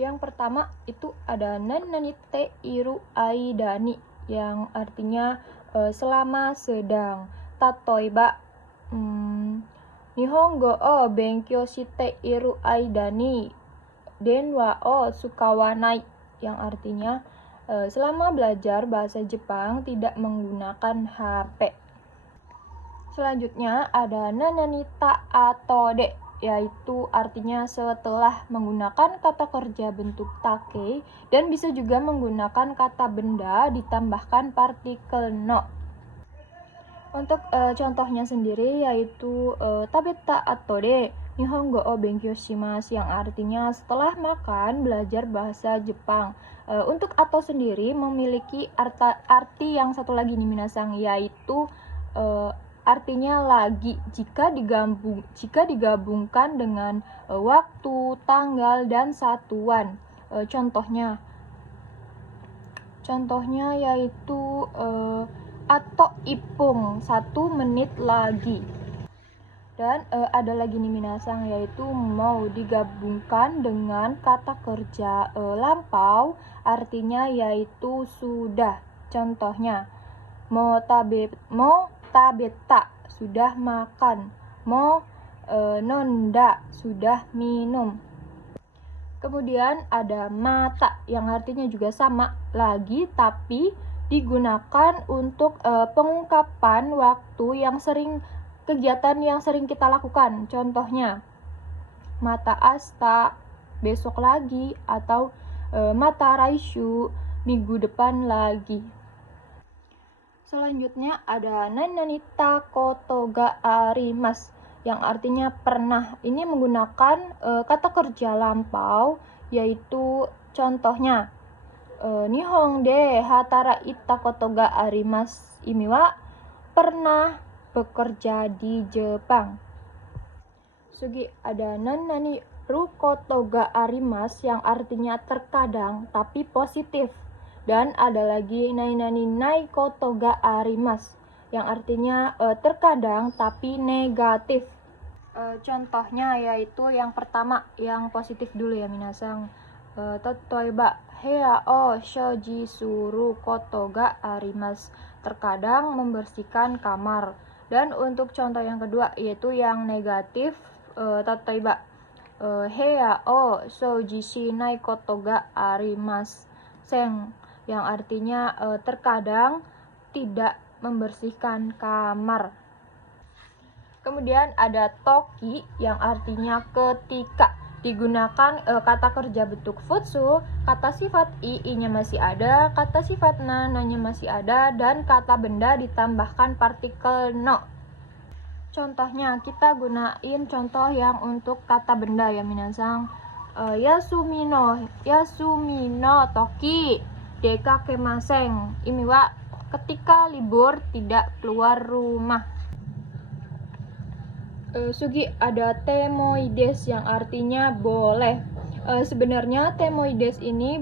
Yang pertama itu ada nananite iru aidani, yang artinya selama sedang. Tatoiba, Nihongo o benkyou shite iru aidani denwa o sukawanai, yang artinya selama belajar bahasa Jepang tidak menggunakan HP. Selanjutnya ada nananita atode, yaitu artinya setelah menggunakan kata kerja bentuk take, dan bisa juga menggunakan kata benda ditambahkan partikel no. Untuk contohnya sendiri yaitu tabeta atode nihongo o benkyou shimasu, yang artinya setelah makan belajar bahasa Jepang. Untuk atau sendiri memiliki arti yang satu lagi nih minasang, yaitu artinya lagi jika digabungkan dengan waktu, tanggal, dan satuan. Contohnya yaitu atau ipung 1 menit lagi. Dan ada lagi nih minasang, yaitu mau digabungkan dengan kata kerja lampau, artinya yaitu sudah. Contohnya mo tabeta sudah makan, mo nonda sudah minum. Kemudian ada mata, yang artinya juga sama lagi, tapi digunakan untuk pengungkapan waktu yang kegiatan yang sering kita lakukan. Contohnya mata asta, besok lagi, atau mata raishu, minggu depan lagi. Selanjutnya ada nananita koto ga arimasu, yang artinya pernah. Ini menggunakan kata kerja lampau, yaitu contohnya Nihon de hataraita koto ga arimasu, ini wa pernah bekerja di Jepang. Sugi ada nanani ru koto ga arimasu, yang artinya terkadang tapi positif. Dan ada lagi nai nai koto ga arimasu, yang artinya terkadang tapi negatif. Contohnya yaitu yang pertama, yang positif dulu ya minasang. Tatoeba hea o shoji suru koto ga arimasu, terkadang membersihkan kamar. Dan untuk contoh yang kedua yaitu yang negatif, tatoeba hea o shoji shinai koto ga arimasu sen, yang artinya terkadang tidak membersihkan kamar. Kemudian ada toki, yang artinya ketika. Digunakan kata kerja bentuk futsu, kata sifat nya masih ada, kata sifat na-nya masih ada, dan kata benda ditambahkan partikel no. Contohnya kita gunain contoh yang untuk kata benda ya minasang. Yasumi no toki dekakemasen, ini wa ketika libur tidak keluar rumah. Sugi ada temoides, yang artinya boleh. Sebenarnya temoides ini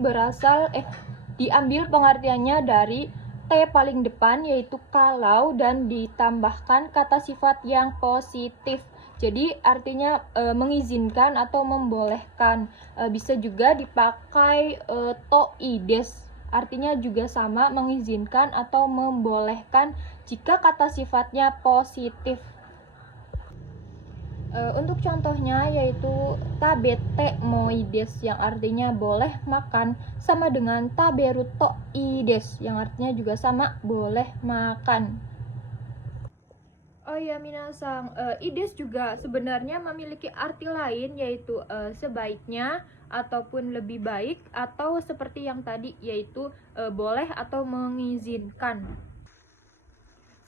diambil pengertiannya dari T paling depan, yaitu kalau, dan ditambahkan kata sifat yang positif. Jadi artinya mengizinkan atau membolehkan. Bisa juga dipakai toides, artinya juga sama, mengizinkan atau membolehkan jika kata sifatnya positif. Untuk contohnya yaitu tabete moides, yang artinya boleh makan, sama dengan taberu toides, yang artinya juga sama, boleh makan. Oh ya minasang, ides juga sebenarnya memiliki arti lain, yaitu sebaiknya ataupun lebih baik, atau seperti yang tadi yaitu boleh atau mengizinkan.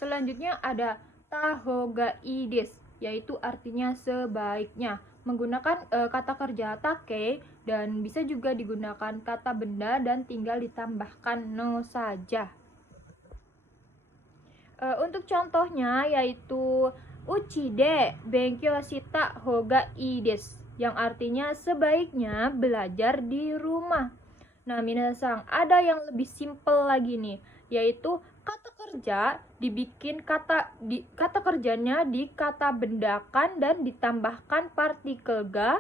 Selanjutnya ada tahoga ides, yaitu artinya sebaiknya, menggunakan kata kerja take, dan bisa juga digunakan kata benda dan tinggal ditambahkan no saja. Untuk contohnya yaitu uchi de benkyou shita hoga ii desu, yang artinya sebaiknya belajar di rumah. Nah minasang, ada yang lebih simple lagi nih, yaitu kata kerja dibikin kata kerjanya dikata bendakan dan ditambahkan partikel ga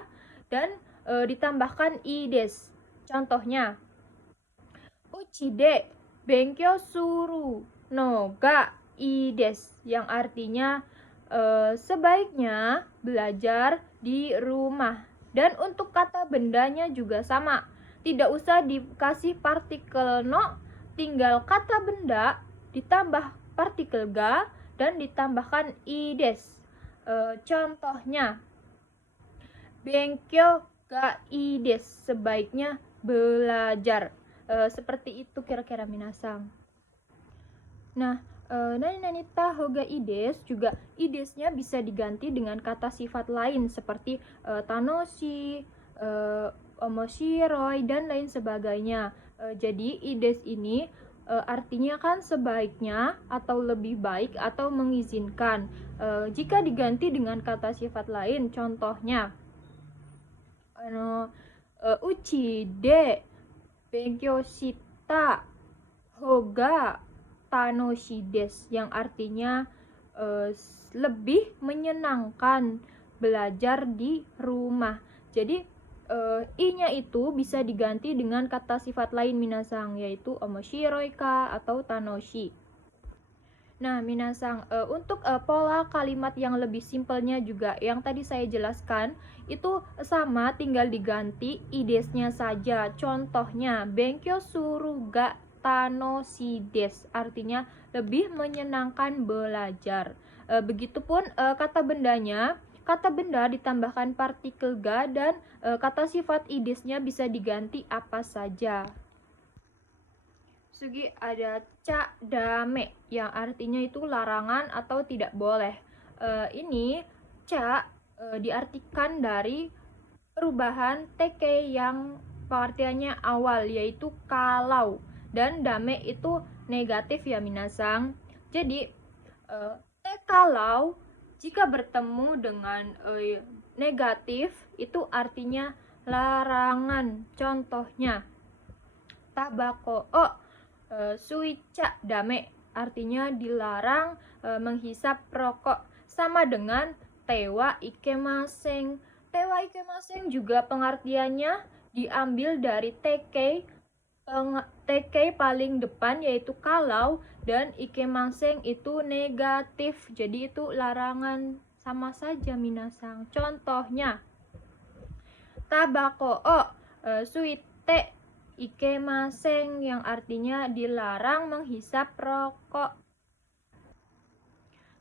dan ditambahkan ides. Contohnya, Uchide Benkyou Suru no ga ii desu, yang artinya sebaiknya belajar di rumah. Dan untuk kata bendanya juga sama, tidak usah dikasih partikel no, tinggal kata benda ditambah partikel ga dan ditambahkan ii desu. Contohnya, Benkyou ga ii desu, sebaiknya belajar. Seperti itu kira-kira minasang. Nah, nani taho ga ii desu juga idesnya bisa diganti dengan kata sifat lain seperti tanoshi, omoshiroi, dan lain sebagainya. Jadi ides ini artinya kan sebaiknya atau lebih baik atau mengizinkan. Jika diganti dengan kata sifat lain, contohnya uchi de benkyou shita hoga tanoshi desu, yang artinya lebih menyenangkan belajar di rumah. Jadi i-nya itu bisa diganti dengan kata sifat lain minasang, yaitu omoshiroi ka atau tanoshi. Nah, minasang, untuk pola kalimat yang lebih simpelnya juga yang tadi saya jelaskan itu sama, tinggal diganti idesnya saja. Contohnya, benkyou suru ga tanoshi desu, artinya lebih menyenangkan belajar. Begitupun kata bendanya, kata benda ditambahkan partikel ga dan kata sifat idesnya bisa diganti apa saja. Sugi ada ca dame, yang artinya itu larangan atau tidak boleh. Ini ca diartikan dari perubahan teke yang pengertiannya awal, yaitu kalau, dan dame itu negatif ya minasang. Jadi te kalau jika bertemu dengan negatif itu artinya larangan. Contohnya, tabako suica dame, artinya dilarang menghisap rokok, sama dengan tewa ikemasen. Tewa ikemasen juga pengertiannya diambil dari teke paling depan, yaitu kalau, dan ikemasen itu negatif, jadi itu larangan, sama saja minasang. Contohnya, tabako suite ikemasen, yang artinya dilarang menghisap rokok.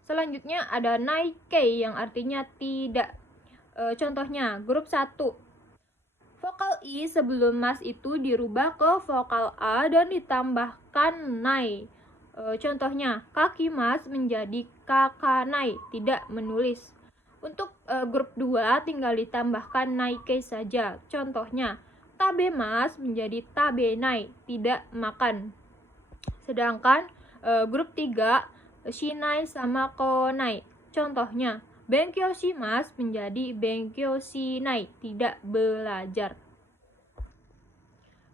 Selanjutnya ada naikei, yang artinya tidak. Contohnya, grup 1. Vokal I sebelum mas itu dirubah ke vokal A dan ditambahkan nai. Contohnya, kaki mas menjadi kakanai, tidak menulis. Untuk grup 2 tinggal ditambahkan naikei saja. Contohnya, tabemas menjadi tabenai, tidak makan. Sedangkan grup 3 shinai sama konai. Contohnya, benkyou shimasu menjadi benkyou shinai, tidak belajar.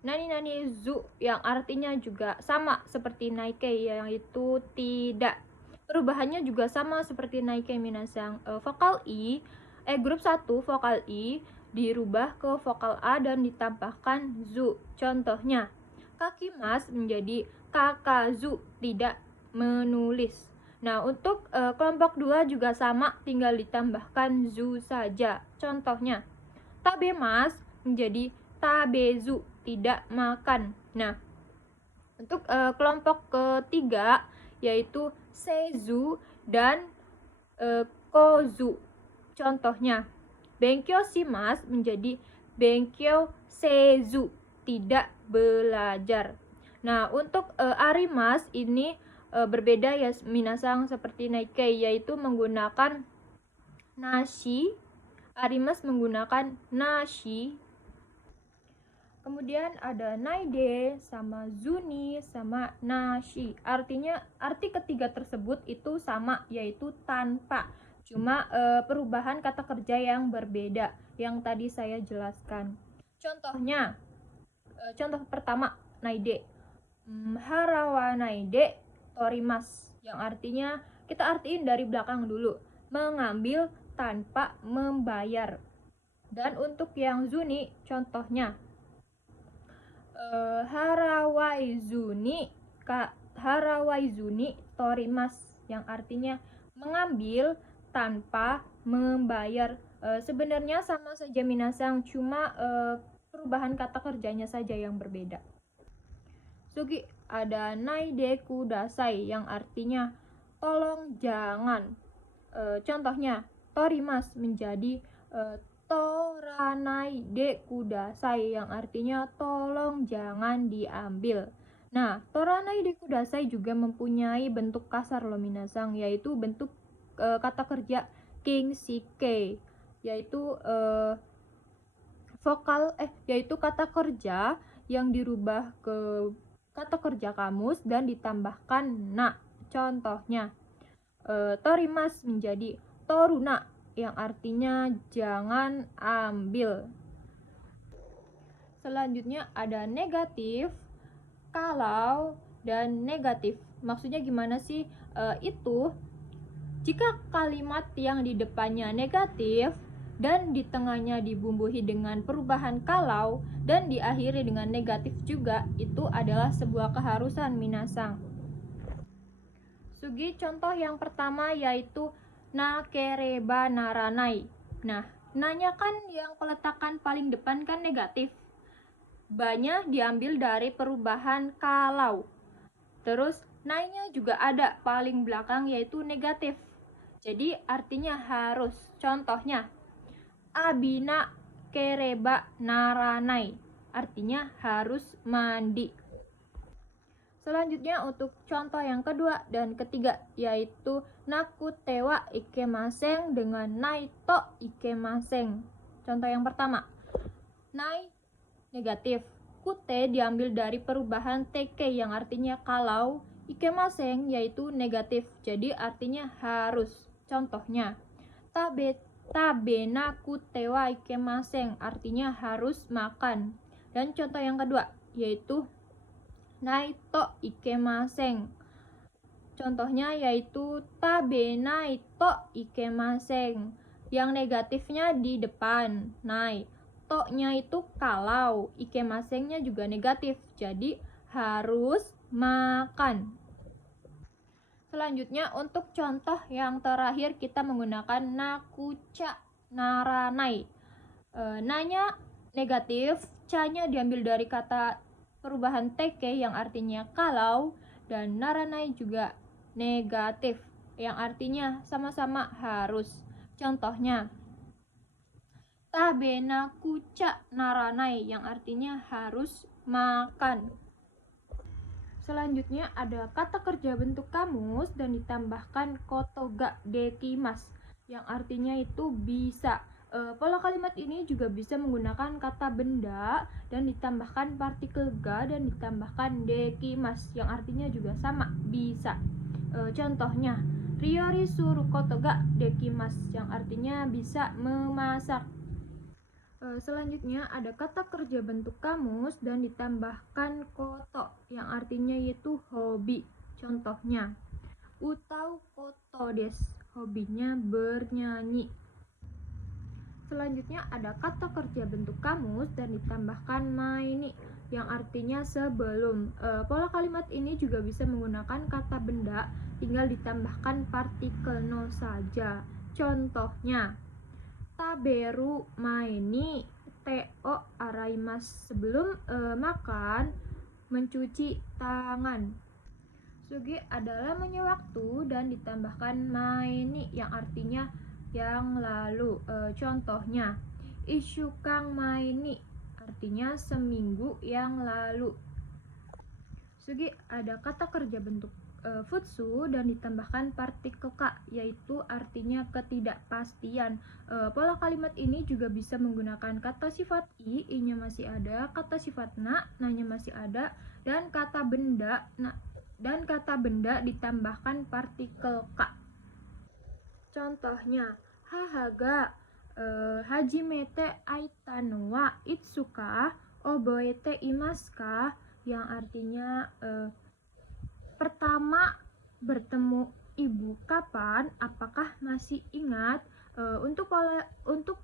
Nani zu, yang artinya juga sama seperti naikei, yaitu tidak. Perubahannya juga sama seperti naikei minasang. Vokal I, grup 1 vokal I dirubah ke vokal A dan ditambahkan zu. Contohnya, kaki mas menjadi kakazu, tidak menulis. Nah, untuk kelompok 2 juga sama, tinggal ditambahkan zu saja. Contohnya, tabemas menjadi tabezu, tidak makan. Nah, untuk kelompok ketiga yaitu seizu dan kozu. Contohnya, benkyou shimasu menjadi benkyou seizu, tidak belajar. Nah, untuk arimas ini berbeda ya minasang seperti naikei, yaitu menggunakan nashi. Arimas menggunakan nashi. Kemudian ada naide sama zuni sama nashi. Artinya arti ketiga tersebut itu sama, yaitu tanpa. Cuma perubahan kata kerja yang berbeda yang tadi saya jelaskan. Contohnya, contoh pertama naide, harawa naide torimas, yang artinya kita artiin dari belakang dulu, mengambil tanpa membayar. Dan untuk yang zuni, contohnya, Harawaizuni torimas, yang artinya mengambil tanpa membayar. Sebenarnya sama saja minasang, cuma perubahan kata kerjanya saja yang berbeda. Sugi, ada naide kudasai, yang artinya tolong jangan. Contohnya torimas menjadi toranai de kudasai, yang artinya tolong jangan diambil. Nah, toranai de kudasai juga mempunyai bentuk kasar loh minasang, yaitu bentuk kata kerja king sike, yaitu yaitu kata kerja yang dirubah ke kata kerja kamus dan ditambahkan na. Contohnya torimas menjadi toruna, yang artinya jangan ambil. Selanjutnya ada negatif, kalau, dan negatif. Maksudnya gimana sih? Itu jika kalimat yang di depannya negatif dan di tengahnya dibumbuhi dengan perubahan kalau dan diakhiri dengan negatif juga, itu adalah sebuah keharusan minasang. Sugi, contoh yang pertama yaitu nakereba naranai. Nah, nanya kan yang peletakan paling depan kan negatif. Banyak diambil dari perubahan kalau. Terus nanya juga ada paling belakang yaitu negatif. Jadi artinya harus. Contohnya abina kereba naranai, artinya harus mandi. Selanjutnya untuk contoh yang kedua dan ketiga yaitu nakutewa ikemaseng dengan naito ikemaseng. Contoh yang pertama, nai negatif, kute diambil dari perubahan teke yang artinya kalau, ikemaseng yaitu negatif, jadi artinya harus. Contohnya tabena kutewa ikemaseng, artinya harus makan. Dan contoh yang kedua yaitu naito ikemaseng, contohnya yaitu tabena ito ikemaseng, yang negatifnya di depan nai, to-nya itu kalau, ikemasengnya juga negatif, jadi harus makan. Selanjutnya untuk contoh yang terakhir kita menggunakan nakuca naranai. Nanya negatif, ca-nya diambil dari kata perubahan teke yang artinya kalau, dan naranai juga negatif yang artinya sama-sama harus. Contohnya tabena kuca naranai, yang artinya harus makan. Selanjutnya ada kata kerja bentuk kamus dan ditambahkan kotoga dekimas, yang artinya itu bisa. Pola kalimat ini juga bisa menggunakan kata benda dan ditambahkan partikel ga dan ditambahkan dekimas, yang artinya juga sama, bisa. Contohnya Riori suru kotoga dekimas, yang artinya bisa memasak. Selanjutnya ada kata kerja bentuk kamus dan ditambahkan koto, yang artinya yaitu hobi. Contohnya utau koto des, hobinya bernyanyi. Selanjutnya ada kata kerja bentuk kamus dan ditambahkan maini, yang artinya sebelum. Pola kalimat ini juga bisa menggunakan kata benda, tinggal ditambahkan partikel no saja. Contohnya taberu maini teo araimas, sebelum makan mencuci tangan. Sugi adalah lamanya waktu dan ditambahkan maini, yang artinya yang lalu. Contohnya ishukang maini, artinya seminggu yang lalu. Sugi ada kata kerja bentuk futsu dan ditambahkan partikel ka, yaitu artinya ketidakpastian. Pola kalimat ini juga bisa menggunakan kata sifat i-nya masih ada, kata sifat na-nya masih ada, dan kata benda ditambahkan partikel ka. Contohnya hahaga hajimete aitano wa itsuka oboete imaska, yang artinya pertama bertemu ibu kapan, apakah masih ingat? Untuk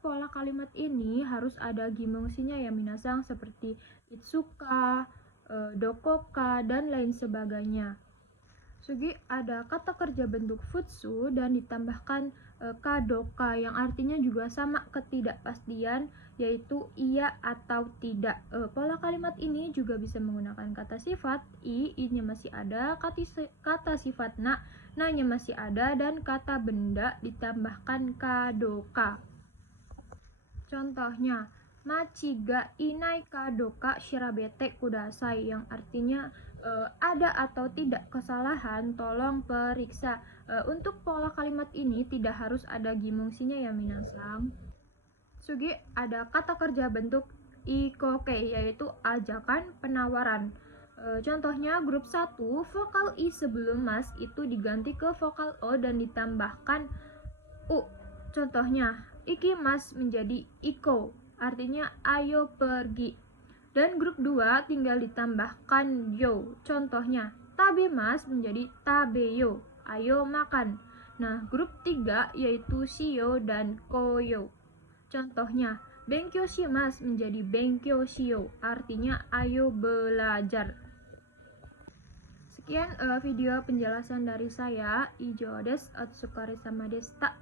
pola kalimat ini harus ada gimongsinya ya minasang, seperti itsuka, dokoka, dan lain sebagainya. Sugi ada kata kerja bentuk futsu dan ditambahkan kadoka yang artinya juga sama ketidakpastian, yaitu iya atau tidak. Pola kalimat ini juga bisa menggunakan kata sifat, i-nya masih ada, kata sifat na-nya masih ada, dan kata benda ditambahkan kadoka. Contohnya, machi ga inai kadoka shirabete kudasai, yang artinya ada atau tidak kesalahan, tolong periksa. Untuk pola kalimat ini tidak harus ada gimongsinya ya minasang. Sugi ada kata kerja bentuk ikoke, yaitu ajakan penawaran. Contohnya grup 1, vokal i sebelum mas itu diganti ke vokal o dan ditambahkan u. Contohnya, iki mas menjadi iko, artinya ayo pergi. Dan grup 2 tinggal ditambahkan yo. Contohnya, tabe mas menjadi tabeyo, ayo makan. Nah, grup 3 yaitu shio dan koyo. Contohnya, benkyou shimasu menjadi benkyou shio, artinya ayo belajar. Sekian video penjelasan dari saya. Ijo desu, otsukare sama deshita.